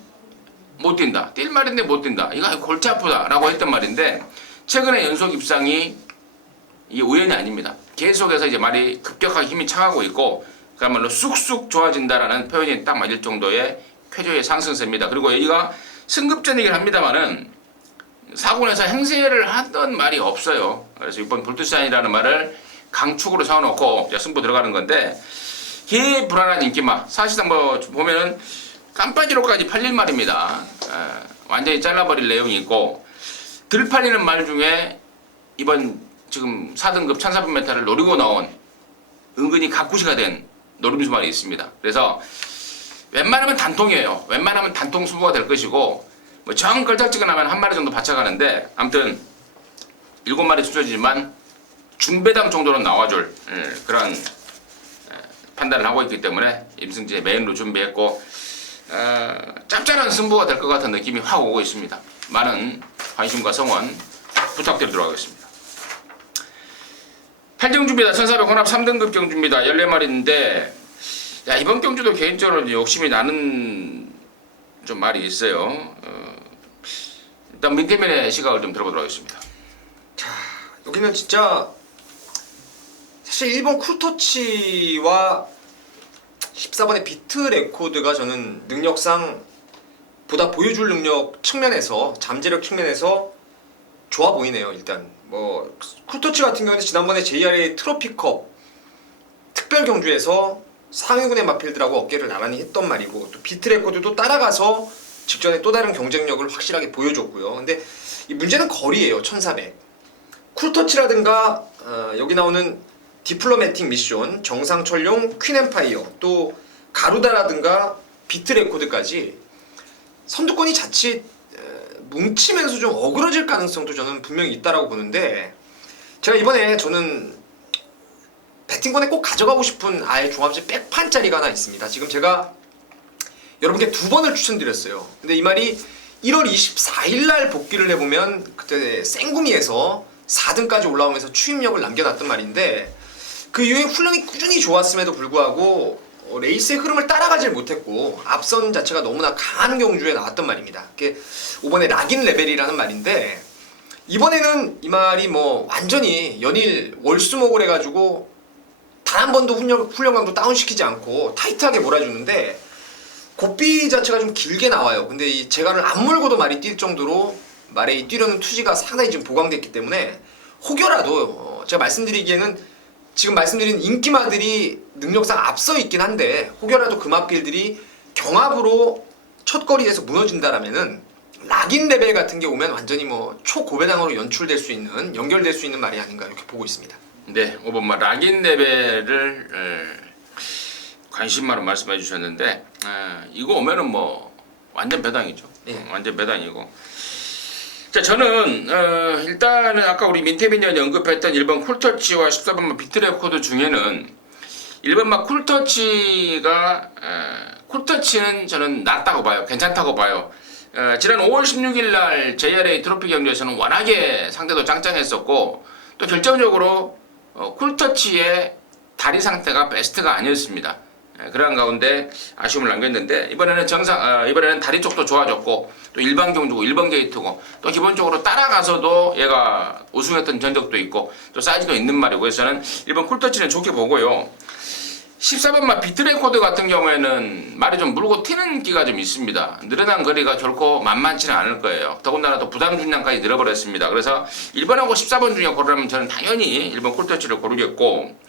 못 뛴다. 뛸 말인데 못 뛴다. 이거 골치 아프다 라고 했던 말인데 최근에 연속 입상이 이게 우연이 아닙니다. 계속해서 이제 말이 급격하게 힘이 차가고 있고 그야말로 쑥쑥 좋아진다라는 표현이 딱 맞을 정도의 쾌조의 상승세입니다. 그리고 여기가 승급전이긴 합니다만은 4군에서 행세를 하던 말이 없어요. 그래서 6번 볼트샤인이라는 말을 강축으로 세워놓고 승부 들어가는 건데 개 불안한 인기마 사실상 뭐 보면은 깜빡이로까지 팔릴 말입니다. 완전히 잘라버릴 내용이 있고 들 팔리는 말 중에 이번 지금 4등급 1400m를 노리고 나온 은근히 가꾸시가 된 노림수 말이 있습니다. 그래서 웬만하면 단통이에요. 웬만하면 단통 승부가 될 것이고 뭐 정 걸작지근하면 한 마리 정도 받쳐가는데 아무튼 7마리 수준이지만 중배당 정도는 나와줄 그런 판단을 하고 있기 때문에 임승진의 메인으로 준비했고 짭짤한 승부가 될 것 같은 느낌이 확 오고 있습니다. 많은 관심과 성원 부탁드리도록 하겠습니다. 8경주입니다. 1400 혼합 3등급 경주입니다. 14마리인데 야, 이번 경주도 개인적으로 욕심이 나는 좀 말이 있어요. 일단 민태면의 시각을 좀 들어보도록 하겠습니다. 자, 여기는 진짜 사실 1번 쿨터치와 14번의 비트 레코드가 저는 능력상 보다 보여줄 능력 측면에서 잠재력 측면에서 좋아 보이네요. 일단 뭐 쿨터치 같은 경우는 지난번에 JRA 트로피컵 특별 경주에서 상위군의 마필드라고 어깨를 나란히 했던 말이고 또 비트 레코드도 따라가서 직전에 또 다른 경쟁력을 확실하게 보여줬고요. 근데 이 문제는 거리예요. 1400 쿨터치라든가 여기 나오는 디플로매틱 미션, 정상철용, 퀸엠파이어, 또 가루다라든가 비트 레코드까지 선두권이 자칫 뭉치면서 좀 어그러질 가능성도 저는 분명히 있다라고 보는데 제가 이번에 저는 배팅권에 꼭 가져가고 싶은 아예 종합제 백판짜리가 하나 있습니다. 지금 제가 여러분께 2번을 추천드렸어요. 근데 이 말이 1월 24일 날 복귀를 해보면 그때 생구미에서 4등까지 올라오면서 추임력을 남겨놨던 말인데 그 이후에 훈련이 꾸준히 좋았음에도 불구하고 레이스의 흐름을 따라가질 못했고 앞선 자체가 너무나 강한 경주에 나왔단 말입니다. 그게 이번에 락인 레벨이라는 말인데 이번에는 이 말이 뭐 완전히 연일 월수목을 해가지고 단 한 번도 훈련강도 다운시키지 않고 타이트하게 몰아주는데 고삐 자체가 좀 길게 나와요. 근데 이 제갈을 안 물고도 말이 뛸 정도로 말에 이 뛰려는 투지가 상당히 지금 보강됐기 때문에 혹여라도 제가 말씀드리기에는 지금 말씀드린 인기마들이 능력상 앞서 있긴 한데 혹여라도 금합길들이 경합으로 첫 거리에서 무너진다라면은 락인 레벨 같은 게 오면 완전히 뭐 초고배당으로 연출될 수 있는 연결될 수 있는 말이 아닌가 이렇게 보고 있습니다. 네, 오번마 락인 레벨을 관심만으로 말씀해 주셨는데 이거 오면은 뭐 완전 배당이죠. 예. 완전 배당이고. 자, 저는 일단은 아까 우리 민태민이 언급했던 1번 쿨터치와 14번마 비트레코드 중에는 1번마 쿨터치는 저는 낫다고 봐요. 괜찮다고 봐요. 지난 5월 16일 날 JRA 트로피 경기에서는 워낙에 상대도 짱짱했었고 또 결정적으로 쿨터치의 다리 상태가 베스트가 아니었습니다. 그런 가운데 아쉬움을 남겼는데 이번에는 다리 쪽도 좋아졌고 또 일반 경주고 1번 게이트고 또 기본적으로 따라가서도 얘가 우승했던 전적도 있고 또 사이즈도 있는 말이고 그래서 저는 1번 쿨터치는 좋게 보고요. 14번마 비트레코드 같은 경우에는 말이 좀 물고 튀는 기가 좀 있습니다. 늘어난 거리가 결코 만만치는 않을 거예요. 더군다나 또 부담 중량까지 늘어버렸습니다. 그래서 1번하고 14번 중에 고르라면 저는 당연히 1번 쿨터치를 고르겠고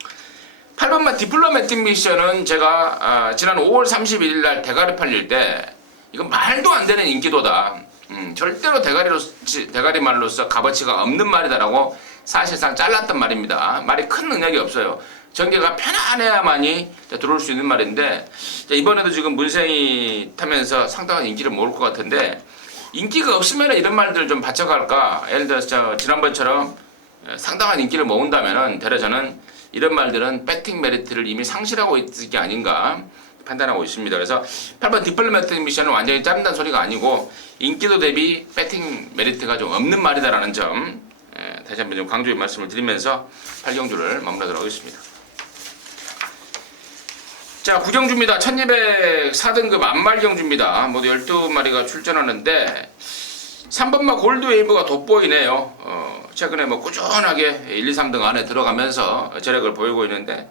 8번마 디플로매틱 미션은 제가 지난 5월 31일 날 대가리 팔릴 때 이건 말도 안 되는 인기도다. 절대로 대가리 말로서 값어치가 없는 말이다라고 사실상 잘랐던 말입니다. 말이 큰 능력이 없어요. 전개가 편안해야만이 들어올 수 있는 말인데 이번에도 지금 문생이 타면서 상당한 인기를 모을 것 같은데 인기가 없으면 이런 말들을 좀 바쳐갈까? 예를 들어서 지난번처럼 상당한 인기를 모은다면은 대략 저는 이런 말들은 배팅 메리트를 이미 상실하고 있을 게 아닌가 판단하고 있습니다. 그래서 8번 디플로매틱 미션은 완전히 자른다는 소리가 아니고 인기도 대비 배팅 메리트가 좀 없는 말이다라는 점 다시 한번 좀 강조의 말씀을 드리면서 8경주를 마무리하도록 하겠습니다. 자, 9경주입니다. 1204등급 안말경주입니다. 모두 12마리가 출전하는데 3번마 골드웨이브가 돋보이네요. 최근에 뭐 꾸준하게 1, 2, 3등 안에 들어가면서 저력을 보이고 있는데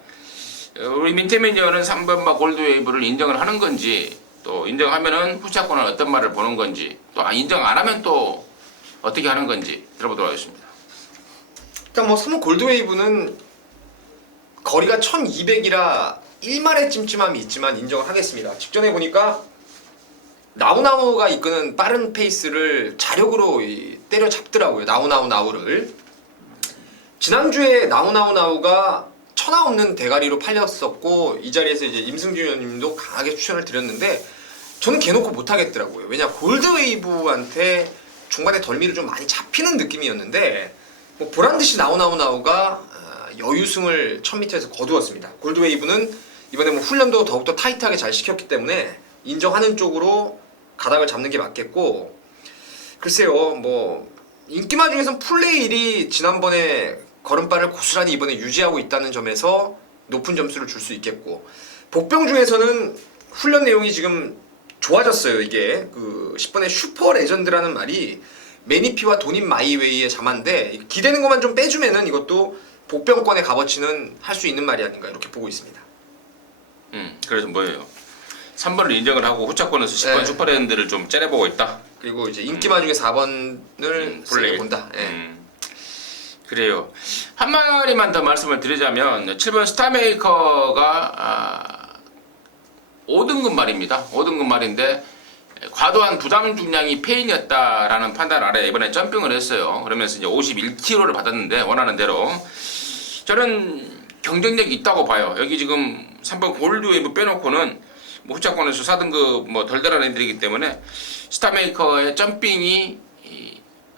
우리 민태민이어는 3번마 골드웨이브를 인정을 하는 건지 또 인정하면은 후차권은 어떤 말을 보는 건지 또 인정 안 하면 또 어떻게 하는 건지 들어보도록 하겠습니다. 일단 뭐 3번 골드웨이브는 거리가 1200이라 1만의 찜찜함이 있지만 인정을 하겠습니다. 직전에 보니까 나우나우가 이끄는 빠른 페이스를 자력으로 때려잡더라고요. 나우를. 지난주에 나우가 천하 없는 대가리로 팔렸었고 이 자리에서 이제 임승준 의원님도 강하게 추천을 드렸는데 저는 개놓고 못하겠더라고요. 왜냐 골드웨이브한테 중반에 덜미를 좀 많이 잡히는 느낌이었는데 뭐 보란듯이 나우가 여유승을 1000m에서 거두었습니다. 골드웨이브는 이번에 뭐 훈련도 더욱더 타이트하게 잘 시켰기 때문에 인정하는 쪽으로 가닥을 잡는 게 맞겠고 글쎄요 뭐 인기마 중에선 플레일이 지난번에 걸음발을 고스란히 이번에 유지하고 있다는 점에서 높은 점수를 줄 수 있겠고 복병 중에서는 훈련 내용이 지금 좋아졌어요. 이게 그 10번의 슈퍼 레전드라는 말이 매니피와 도닌 마이웨이의 자만데 기대는 것만 좀 빼주면은 이것도 복병권의 값어치는 할 수 있는 말이 아닌가 이렇게 보고 있습니다. 그래서 뭐예요? 3번을 인정을 하고 후차권에서 10번 네. 슈퍼랜드를 좀 째려보고 있다. 그리고 이제 인기마 중에 4번을 플레이 본다. 그래요. 한 마리만 더 말씀을 드리자면 7번 스타메이커가 5등급 말입니다. 5등급 말인데 과도한 부담 중량이 페인이었다라는 판단 아래 이번에 점핑을 했어요. 그러면서 이제 51kg를 받았는데 원하는 대로 저는 경쟁력이 있다고 봐요. 여기 지금 3번 골드웨이브 빼놓고는 뭐 후차권에서 4등급 뭐 덜덜한 애들이기 때문에 스타메이커의 점핑이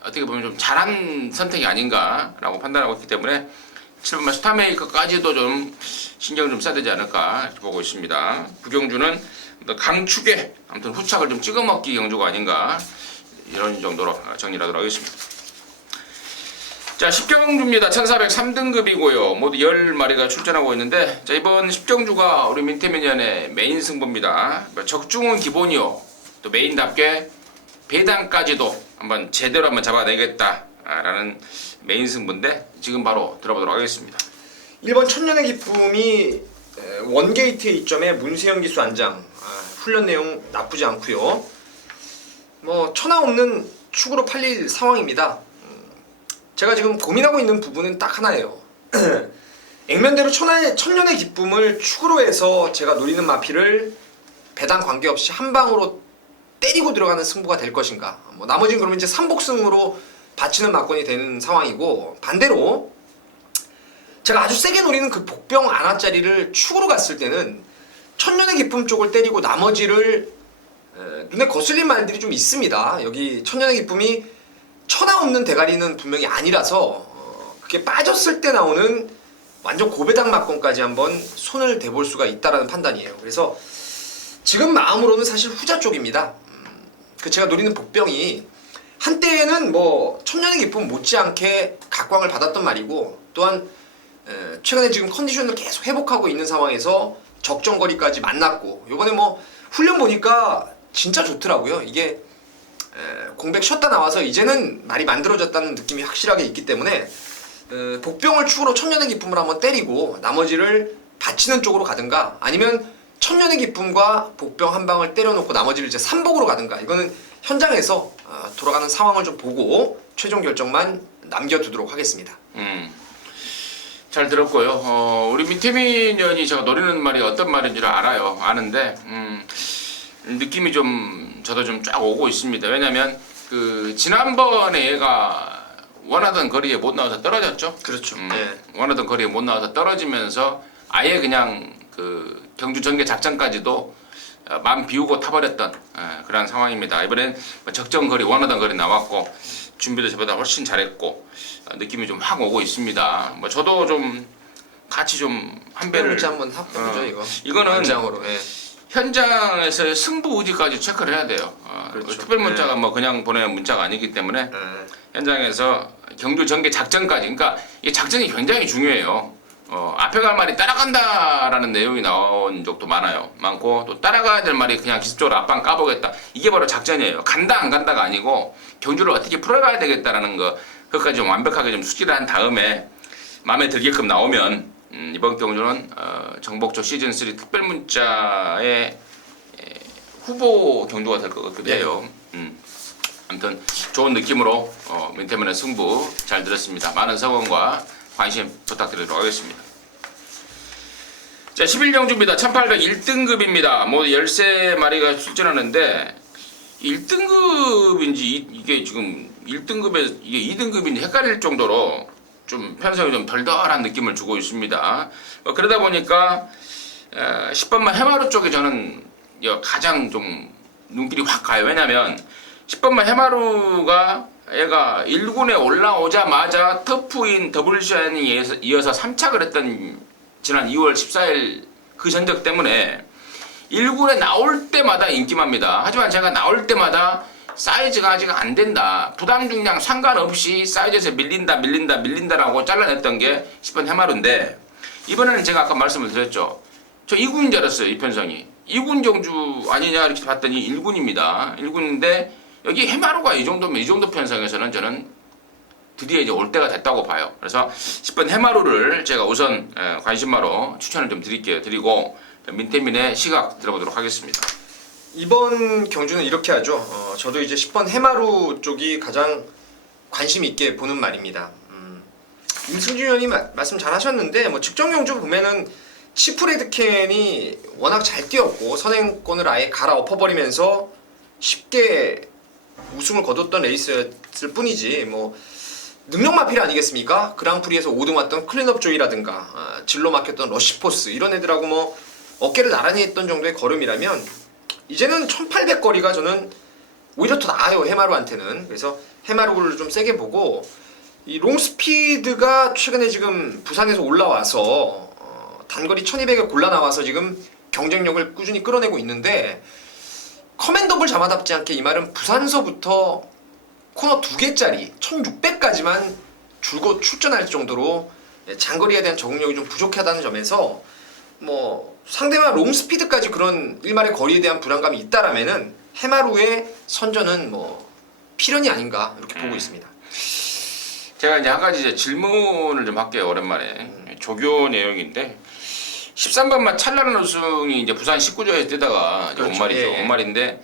어떻게 보면 좀 잘한 선택이 아닌가라고 판단하고 있기 때문에 7번마 스타메이커까지도 좀 신경을 좀 써야 되지 않을까 이렇게 보고 있습니다. 부경주는 강축에 아무튼 후착을 좀 찍어먹기 경주가 아닌가 이런 정도로 정리하도록 하겠습니다. 자, 10경주입니다. 1403등급이고요. 모두 10마리가 출전하고 있는데, 자, 이번 10경주가 우리 민태민연의 메인 승부입니다. 적중은 기본이요. 또 메인답게 배당까지도 한번 제대로 한번 잡아내겠다라는 메인 승부인데, 지금 바로 들어보도록 하겠습니다. 1번 천년의 기쁨이 원게이트에 입점해 문세영 기수 안장. 훈련 내용 나쁘지 않고요. 뭐 천하 없는 축으로 팔릴 상황입니다. 제가 지금 고민하고 있는 부분은 딱 하나예요. 액면대로 천년의 기쁨을 축으로 해서 제가 노리는 마피를 배당 관계없이 한 방으로 때리고 들어가는 승부가 될 것인가. 뭐 나머지는 그러면 이제 삼복승으로 바치는 막건이 되는 상황이고, 반대로 제가 아주 세게 노리는 그 복병 안하짜리를 축으로 갔을 때는 천년의 기쁨 쪽을 때리고 나머지를 눈에 거슬린 말들이 좀 있습니다. 여기 천년의 기쁨이 천하 없는 대가리는 분명히 아니라서 그게 빠졌을 때 나오는 완전 고배당 막건까지 한번 손을 대볼 수가 있다라는 판단이에요. 그래서 지금 마음으로는 사실 후자 쪽입니다. 그 제가 노리는 복병이 한때에는 뭐 천년의 기쁨 못지않게 각광을 받았던 말이고, 또한 최근에 지금 컨디션을 계속 회복하고 있는 상황에서 적정거리까지 만났고, 요번에 뭐 훈련 보니까 진짜 좋더라고요. 이게 공백 쉬었다 나와서 이제는 말이 만들어졌다는 느낌이 확실하게 있기 때문에 복병을 축으로 천년의 기쁨을 한번 때리고 나머지를 바치는 쪽으로 가든가, 아니면 천년의 기쁨과 복병 한 방을 때려놓고 나머지를 이제 삼복으로 가든가, 이거는 현장에서 돌아가는 상황을 좀 보고 최종 결정만 남겨두도록 하겠습니다. 잘 들었고요. 우리 민태민연이 제가 노리는 말이 어떤 말인지를 알아요. 아는데 느낌이 좀 저도 좀 쫙 오고 있습니다. 왜냐면 그 지난번에 얘가 원하던 거리에 못 나와서 떨어졌죠. 그렇죠. 원하던 거리에 못 나와서 떨어지면서 아예 그냥 그 경주 전개 작전까지도 마음 비우고 타버렸던 그런 상황입니다. 이번엔 적정 거리, 원하던 거리 나왔고 준비도 저보다 훨씬 잘했고 느낌이 좀 확 오고 있습니다. 뭐 저도 좀 같이 좀 한 배를 한번 해보죠. 이거는 안장으로. 현장에서의 승부 의지까지 체크를 해야 돼요. 그렇죠. 특별 문자가 뭐 그냥 보내는 문자가 아니기 때문에 현장에서 경주 전개 작전까지, 그러니까 이 작전이 굉장히 중요해요. 앞에 갈 말이 따라간다라는 내용이 나온 적도 많고, 또 따라가야 될 말이 그냥 기습적으로 앞방 까보겠다, 이게 바로 작전이에요. 간다 안 간다가 아니고 경주를 어떻게 풀어가야 되겠다라는 거, 그것까지 좀 완벽하게 좀 수기를 한 다음에 마음에 들게끔 나오면 이번 경주는 정복조 시즌3 특별문자의 후보 경주가 될 것 같기도 해요. 아무튼 좋은 느낌으로 민태민의 승부 잘 들었습니다. 많은 성원과 관심 부탁드리도록 하겠습니다. 자, 11경주입니다. 1801등급입니다. 뭐 13마리가 출전하는데 1등급인지 이게 지금 1등급에 이게 2등급인지 헷갈릴 정도로 좀 편성이 좀 덜덜한 느낌을 주고 있습니다. 그러다 보니까 10번만 해마루 쪽에 저는 가장 좀 눈길이 확 가요. 왜냐면 10번만 해마루가 얘가 1군에 올라오자마자 터프인 WCN에 이어서 3착을 했던 지난 2월 14일 그 전적 때문에 1군에 나올 때마다 인기만입니다. 하지만 제가 나올 때마다 사이즈가 아직 안 된다, 부담 중량 상관없이 사이즈에서 밀린다라고 잘라냈던 게 10번 해마루인데, 이번에는 제가 아까 말씀을 드렸죠. 저 2군인 줄 알았어요. 이 편성이 2군 경주 아니냐 이렇게 봤더니 1군입니다. 1군인데 여기 해마루가 이 정도면, 이 정도 편성에서는 저는 드디어 이제 올 때가 됐다고 봐요. 그래서 10번 해마루를 제가 우선 관심마로 추천을 좀 드리고 민태민의 시각 들어보도록 하겠습니다. 이번 경주는 이렇게 하죠. 저도 이제 10번 해마루 쪽이 가장 관심 있게 보는 말입니다. 임승준 의원이 말씀 잘 하셨는데, 뭐 측정 경주 보면은 치프레드캔이 워낙 잘 뛰었고 선행권을 아예 갈아엎어버리면서 쉽게 우승을 거뒀던 레이스였을 뿐이지, 뭐 능력 마필 아니겠습니까? 그랑프리에서 5등 왔던 클린업 조이라든가 진로 막혔던 러시포스, 이런 애들하고 뭐 어깨를 나란히 했던 정도의 걸음이라면 이제는 1800거리가 저는 오히려 더 나아요, 해마루한테는. 그래서 해마루를 좀 세게 보고, 이 롱스피드가 최근에 지금 부산에서 올라와서 단거리 1200에 골라 나와서 지금 경쟁력을 꾸준히 끌어내고 있는데, 커맨더블 자마답지 않게 이 말은 부산서부터 코너 2개짜리 1600까지만 줄곧 출전할 정도로 장거리에 대한 적응력이 좀 부족하다는 점에서 뭐 상대방 롱스피드까지 그런 일말의 거리에 대한 불안감이 있다라면은 해마루의 선전은 뭐 필연이 아닌가 이렇게 보고 있습니다. 제가 이제 한 가지 이제 질문을 좀 할게요. 오랜만에 조교 내용인데 13번만 찬란한 우승이 이제 부산 19조에 뜨다가 이제 그렇죠. 원말이죠. 예, 예. 원말인데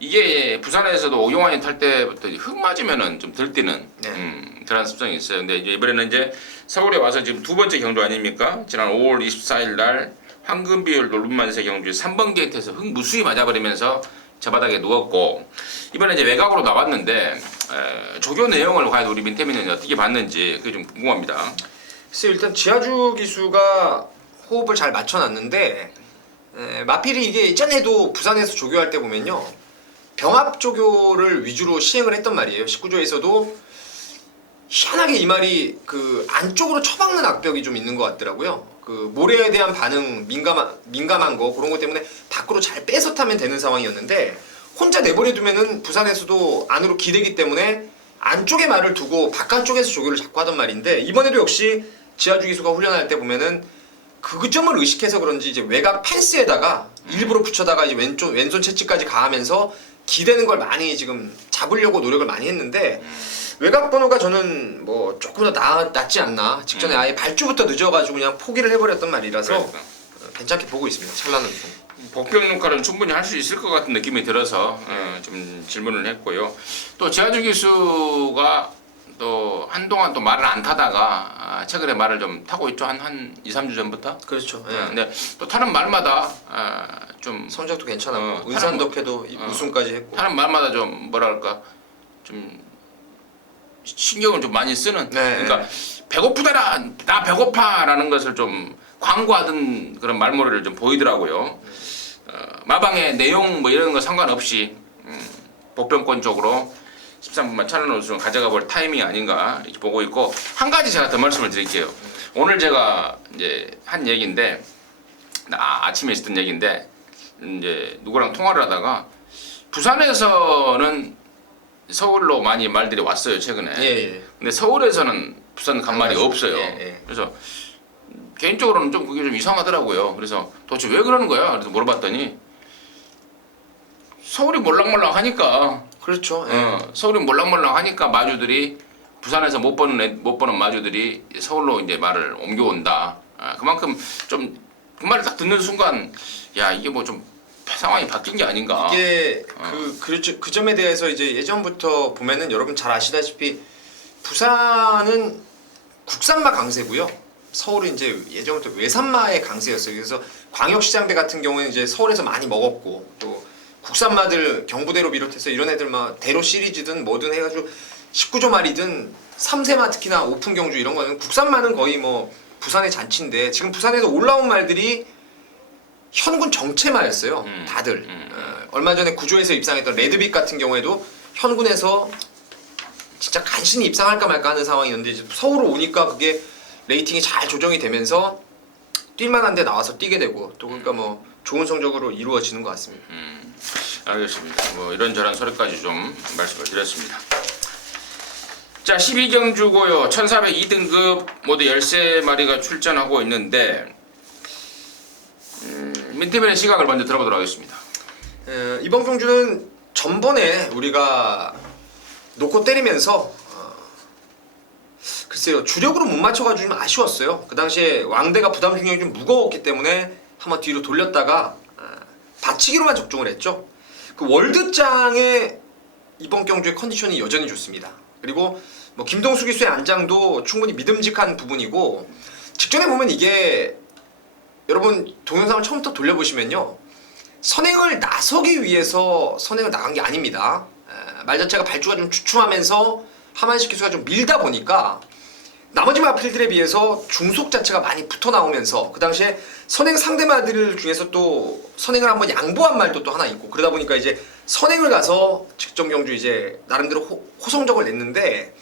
이게 부산에서도 오경환이 탈 때부터 흙 맞으면은 좀 들뛰는 네. 그런 습성이 있어요. 근데 이제 이번에는 이제 서울에 와서 지금 두 번째 경주 아닙니까? 지난 5월 24일 날 황금비율 논문만세 경주 3번 게이트에서 흙 무수히 맞아버리면서 저 바닥에 누웠고 이번에 이제 외곽으로 나왔는데 조교 내용을 과연 우리 민태민은 어떻게 봤는지 그게 좀 궁금합니다. 글쎄 일단 지하주 기수가 호흡을 잘 맞춰놨는데 마필이 이게 예전에도 부산에서 조교할 때 보면요 병합 조교를 위주로 시행을 했단 말이에요. 19조에서도 희한하게 이 말이 그 안쪽으로 처박는 악벽이 좀 있는 것 같더라고요. 그 모래에 대한 반응 민감한 거 그런 것 때문에 밖으로 잘 빼서 타면 되는 상황이었는데 혼자 내버려 두면은 부산에서도 안으로 기대기 때문에 안쪽에 말을 두고 바깥쪽에서 조교를 자꾸 하던 말인데 이번에도 역시 지하주 기수가 훈련할 때 보면은 그 점을 의식해서 그런지 이제 외곽 펜스에다가 일부러 붙여다가 이제 왼손 채찍까지 가하면서 기대는 걸 많이 지금 잡으려고 노력을 많이 했는데 외곽 번호가 저는 뭐 조금 더 낫지 않나 직전에 아예 발주부터 늦어가지고 그냥 포기를 해버렸단 말이라서 그러니까. 괜찮게 보고 있습니다. 찬란한 우승. 복병 역할은 충분히 할 수 있을 것 같은 느낌이 들어서 좀 질문을 했고요. 또 지하주 기수가 또 한동안 또 말을 안 타다가 최근에 말을 좀 타고 있죠. 한 2, 3주 전부터. 그렇죠. 예. 근데 또 타는 말마다 좀 성적도 괜찮았고 어, 은산덕회도 우승까지 했고 타는 말마다 좀 뭐랄까 좀 신경을 좀 많이 쓰는 네. 그러니까 배고프다라 나 배고파라는 것을 좀 광고하던 그런 말머리를 좀 보이더라고요. 마방의 내용 뭐 이런 거 상관없이 복병권 쪽으로 13분만 찬란한 우승을 가져가 볼 타이밍이 아닌가 이렇게 보고 있고 한 가지 제가 더 말씀을 드릴게요. 오늘 제가 이제 한 얘기인데 아침에 있었던 얘기인데 이제 누구랑 통화를 하다가 부산에서는 서울로 많이 말들이 왔어요 최근에. 예. 근데 서울에서는 부산 간 말이 없어요. 예. 그래서 개인적으로는 좀 그게 좀 이상하더라고요. 그래서 도대체 왜 그러는 거야? 그래서 물어봤더니 서울이 몰랑몰랑 하니까 그렇죠. 예. 서울이 몰랑몰랑 하니까 마주들이 부산에서 못 보는 마주들이 서울로 이제 말을 옮겨온다. 그만큼 좀 그 말을 딱 듣는 순간 야 이게 뭐 좀 상황이 바뀐 게 아닌가. 이게 그 점에 대해서 이제 예전부터 보면은 여러분 잘 아시다시피 부산은 국산마 강세고요. 서울은 이제 예전부터 외산마의 강세였어요. 그래서 광역시장대 같은 경우는 이제 서울에서 많이 먹었고 또 국산마들 경부대로 비롯해서 이런 애들 막 대로 시리즈든 뭐든 해가지고 19조 말이든 3세마 특히나 오픈 경주 이런 거는 국산마는 거의 뭐 부산의 잔치인데 지금 부산에서 올라온 말들이 현군 정체마였어요. 다들. 얼마 전에 구조에서 입상했던 레드빅 같은 경우에도 현군에서 진짜 간신히 입상할까 말까 하는 상황이었는데 이제 서울로 오니까 그게 레이팅이 잘 조정이 되면서 뛸만한 데 나와서 뛰게 되고 또 그러니까 뭐 좋은 성적으로 이루어지는 것 같습니다. 알겠습니다. 뭐 이런저런 소리까지 좀 말씀을 드렸습니다. 자 12경주고요. 1402등급 모두 13마리가 출전하고 있는데 민태민의 시각을 먼저 들어보도록 하겠습니다. 이번 경주는 전번에 우리가 놓고 때리면서 글쎄요 주력으로 못 맞춰가지고 좀 아쉬웠어요. 그 당시에 왕대가 부담 중량이 좀 무거웠기 때문에 한번 뒤로 돌렸다가 받치기로만 적중을 했죠. 그 월드장의 이번 경주의 컨디션이 여전히 좋습니다. 그리고 뭐 김동수 기수의 안장도 충분히 믿음직한 부분이고 직전에 보면 이게 여러분 동영상을 처음부터 돌려보시면요 선행을 나서기 위해서 선행을 나간 게 아닙니다. 말 자체가 발주가 좀 주춤하면서 하만식 기수가 좀 밀다 보니까 나머지 마필들에 비해서 중속 자체가 많이 붙어 나오면서 그 당시에 선행 상대마들 중에서 또 선행을 한번 양보한 말도 또 하나 있고 그러다 보니까 이제 선행을 가서 직전 경주 이제 나름대로 호성적을 냈는데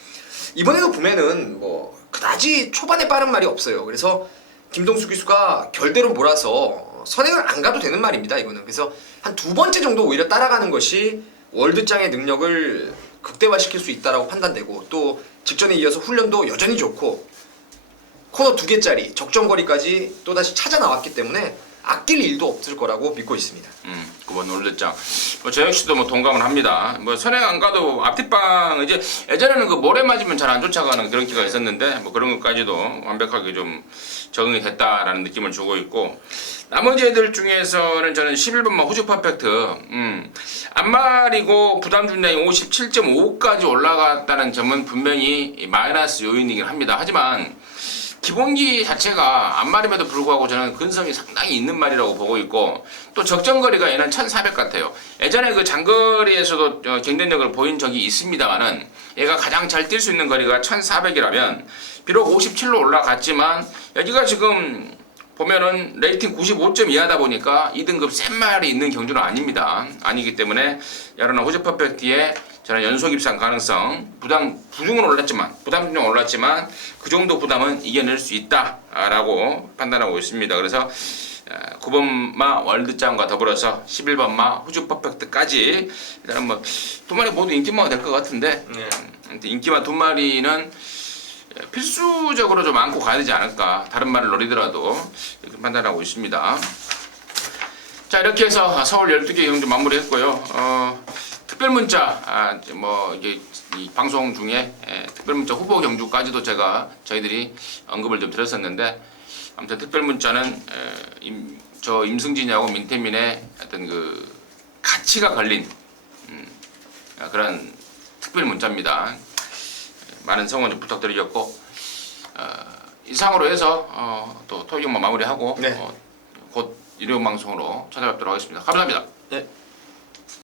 이번에도 보면은 뭐 그다지 초반에 빠른 말이 없어요. 그래서 김동수 기수가 결대로 몰아서 선행을 안 가도 되는 말입니다. 이거는 그래서 한 두 번째 정도 오히려 따라가는 것이 월드장의 능력을 극대화시킬 수 있다라고 판단되고 또 직전에 이어서 훈련도 여전히 좋고 코너 2개짜리 적정거리까지 또다시 찾아 나왔기 때문에 아낄 일도 없을 거라고 믿고 있습니다. 9번 올렸장. 저 역시도 동감을 합니다. 선행 안 가도 앞뒷방 이제 예전에는 그 모래 맞으면 잘 안 쫓아가는 그런 기가 있었는데 그런 것까지도 완벽하게 좀 적응이 됐다라는 느낌을 주고 있고 나머지 애들 중에서는 저는 11번만 호주 퍼펙트 앞말이고 부담 중량이 57.5까지 올라갔다는 점은 분명히 마이너스 요인이긴 합니다. 하지만 기본기 자체가 앞말임에도 불구하고 저는 근성이 상당히 있는 말이라고 보고 있고 또 적정거리가 얘는 1400 같아요. 예전에 그 장거리에서도 경쟁력을 보인 적이 있습니다만은 얘가 가장 잘 뛸 수 있는 거리가 1400이라면 비록 57로 올라갔지만 여기가 지금 보면은 레이팅 95점 이하다 보니까 2등급 센 말이 있는 경주는 아닙니다. 아니기 때문에 야로나 호주 퍼펙트의 저는 연속 입상 가능성 부중은 올랐지만 부담 중은 올랐지만 그 정도 부담은 이겨낼 수 있다라고 판단하고 있습니다. 그래서 9번마 월드짱과 더불어서 11번마 호주 퍼펙트까지 일단은 두 마리 모두 인기마가 될 것 같은데 인기마 두 마리는 필수적으로 좀 안고 가야 되지 않을까 다른 말을 노리더라도 이렇게 판단하고 있습니다. 자 이렇게 해서 서울 12개 경주 마무리했고요. 특별문자 이게 이 방송 중에 특별문자 후보 경주까지도 저희들이 언급을 좀 드렸었는데 아무튼 특별문자는 저 임승진이하고 민태민의 어떤 그 가치가 걸린 그런 특별문자입니다. 많은 성원 좀 부탁드리겠고 이상으로 해서 또 토익만 마무리하고 곧 일요 방송으로 찾아뵙도록 하겠습니다. 감사합니다. 네.